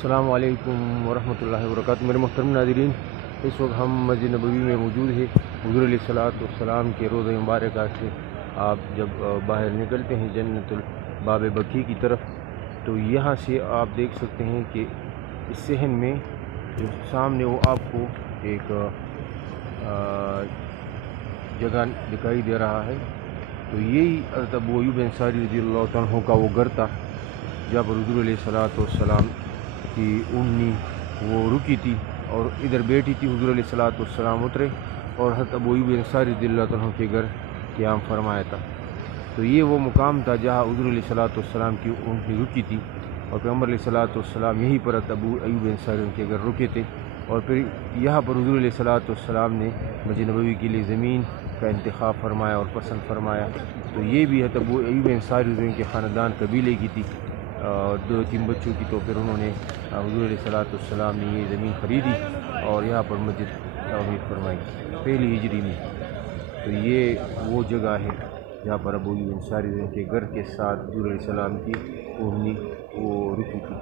السلام علیکم ورحمۃ اللہ وبرکاتہ۔ میرے محترم ناظرین، اس وقت ہم مسجد نبوی میں موجود ہیں۔ حضور علیہ الصلوۃ والسلام کے روضہ مبارکہ سے آپ جب باہر نکلتے ہیں جنت الباب بقیع کی طرف، تو یہاں سے آپ دیکھ سکتے ہیں کہ اس صحن میں جو سامنے وہ آپ کو ایک جگہ دکھائی دے رہا ہے، تو یہی حضرت ابو ایوب انصاری رضی اللہ عنہ کا وہ گھر تھا جہاں پر حضور علیہ الصلوۃ والسلام کی اونی وہ رکی تھی اور ادھر بیٹھی تھی۔ حضور علیہ الصلوۃ والسلام اترے اور حضرت ابو ایوب انصاری رضی اللہ عنہ کے گھر قیام فرمایا تھا۔ تو یہ وہ مقام تھا جہاں حضور علیہ الصلوۃ والسلام کی اونی رکی تھی، اور پیغمبر علیہ الصلوۃ والسلام یہیں پر حضرت ابو ایوب انصاری کے گھر رکے تھے، اور پھر یہاں پر حضور علیہ الصلوۃ والسلام نے مسجد نبوی کے لیے زمین کا انتخاب فرمایا اور پسند فرمایا۔ تو یہ بھی حضرت ابو ایوب انصاری کے خاندان قبیلے کی تھی، اور 2-3 بچوں کی۔ تو پھر انہوں نے حضور علیہ الصلوۃ والسلام نے یہ زمین خریدی اور یہاں پر مسجد تعمیر فرمائی پہلی ہجری میں۔ تو یہ وہ جگہ ہے جہاں پر ابو ایوب انصاری کے گھر کے ساتھ حضور علیہ السلام کی اونی وہ رکی تھی۔